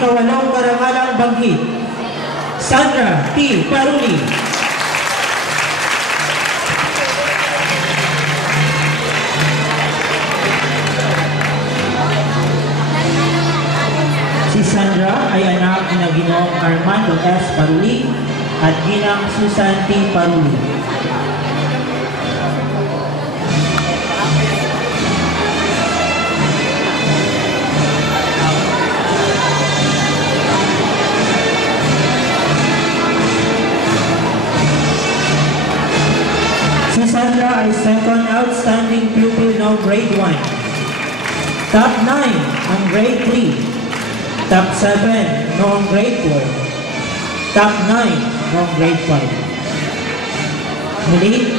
ikawalong karangalang banggit, Sandra T. Paruli. Si Sandra ay anak ni Ginoong Armando S. Paruli at Ginang Susan T. Paruli. Si Sandra ay second outstanding pupil ng grade 1. Top 9 ang grade 3. Top 7 noong grade 4. Top 9 noong grade 5. Muli,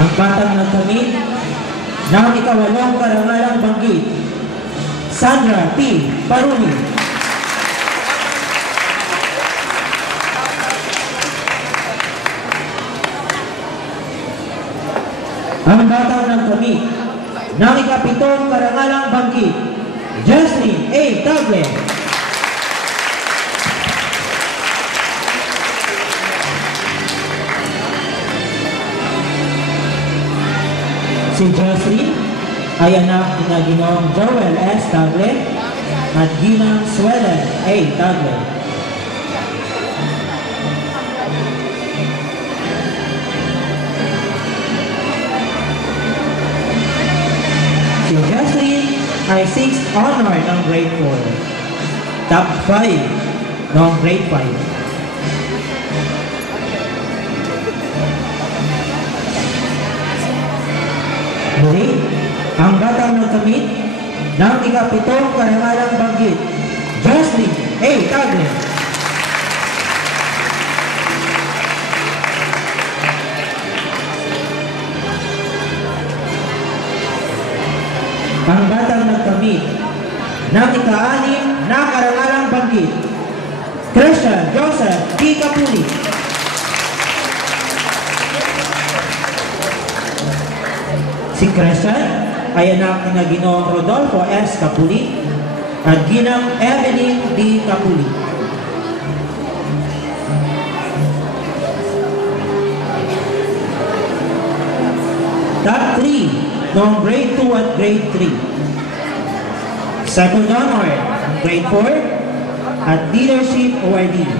ang batang nagkamit ng ikawalong karangalang banggit, Sandra T. Paruli. Ang batang nagkamit ng ikapitong karangalang banggit, Jocelyn A. Table. Si Jocelyn ay anak ni Ginoong Joel S. Table at Ginang Swellen A. Table. Si Jocelyn ay 6th honor ng grade 4. Top 5 ng grade 5. Muli, ang batang nagkamit ng ikapitong karangalang banggit, Jocelyn A. Table. Ang batang nagkamit ng ika-anim na karangalang banggit, Christian Joseph D. Capuli. Si Christian ay anak ni Ginoong Rodolfo S. Capuli at Ginang Evelyn D. Capuli. Top 3 noong grade 2 at grade 3. Second honor ng grade 4 at leadership awardee.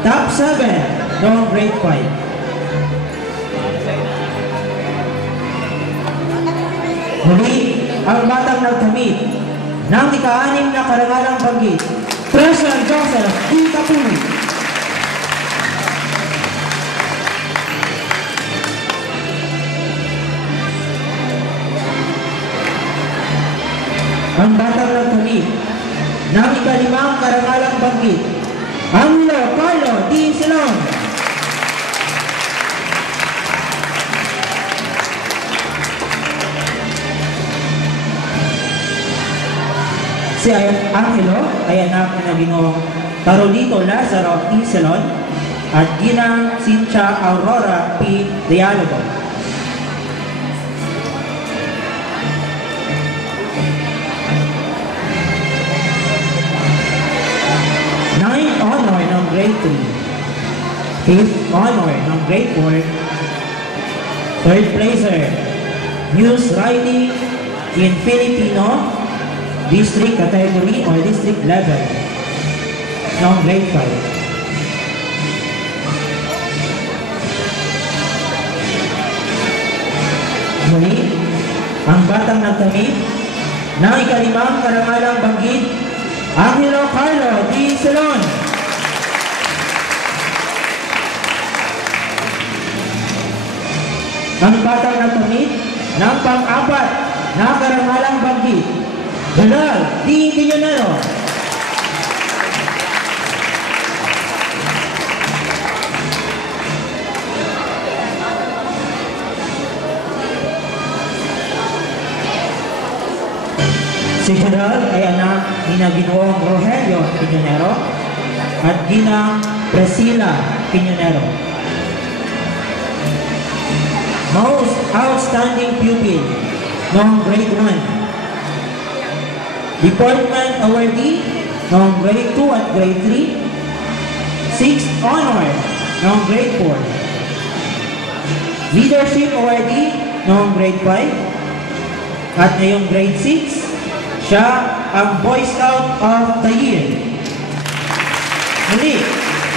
Top 7 noong grade 5. Muli, ang batang nagkamit ng ika-anim na karangalang banggit, Christian Joseph D. Capuli. Ang batang nagkamit ng ika-limang karangalang banggit, Angelo Carlo D. Silon. Si Angelo ay anak ni Ginoong Carolito Lazaro T. Silon at Ginang Cynthia Aurora P. Dialogo. Ninth honor ng grade 3. Fifth honor ng grade 4. Third placer, News Writing in Filipino District Category or District Level ng grade 5. Muli, ang batang nagkamit ng ika-limang karangalang banggit, Angelo Carlo D. Silon. Ang batang nagkamit ng pang-apat na karangalang banggit, General D. Quiñonero. Si General ay anak ni Ginoong Rogelio Quiñonero at Ginang Priscilla Quiñonero. Most outstanding pupil noong grade 1. Department Awardee noong grade 2 at grade 3. 6th Honor noong grade 4. Leadership Awardee noong grade 5. At ngayong grade 6, siya ang Boy Scout of the Year. Muli,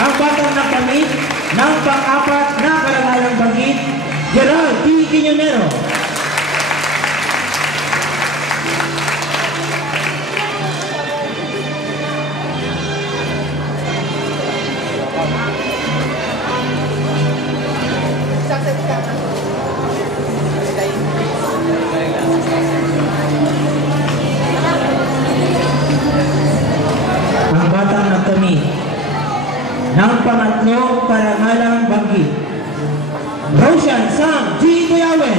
ang batang nakamit ng pang-apat na karangalang banggit, Gerald T. Quiñonero. Ang batang nagkamit ng pangatlong karangalang banggit, Roshan Sam G. Duyawen.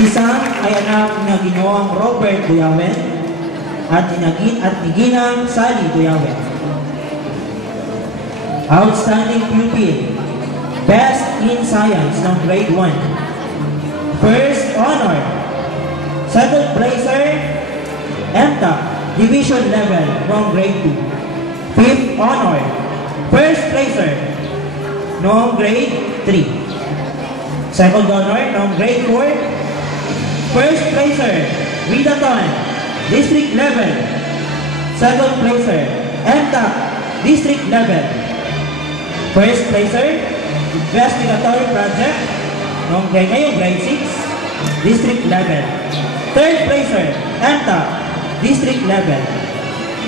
Si Sam ay anak na Ginoong Robert Duyawen at ni Ginang Sally Duyawen. Outstanding pupil, Best in Science ng grade 1. First honor, second placer, MTAC Division level ng grade 2. Fifth honor, first placer noong grade 3. Second honor noong grade 4. First placer, Readathon district level. Second placer, MTAC district level. First placer, investigatory project noong ngayong grade 6 district level. Third placer, MTAC district level.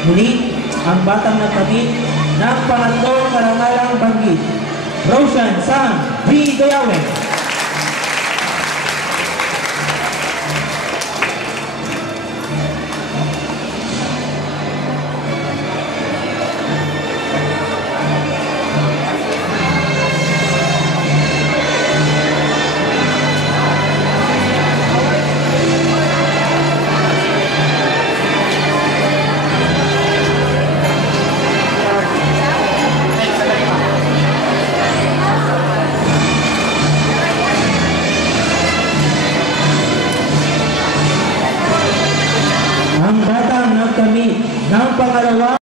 Muli, ang batang nagkamit ng pangatlong karangalang banggit, Roshan Sam G. Duyawen. Ang batang nagkamit ng pangalawa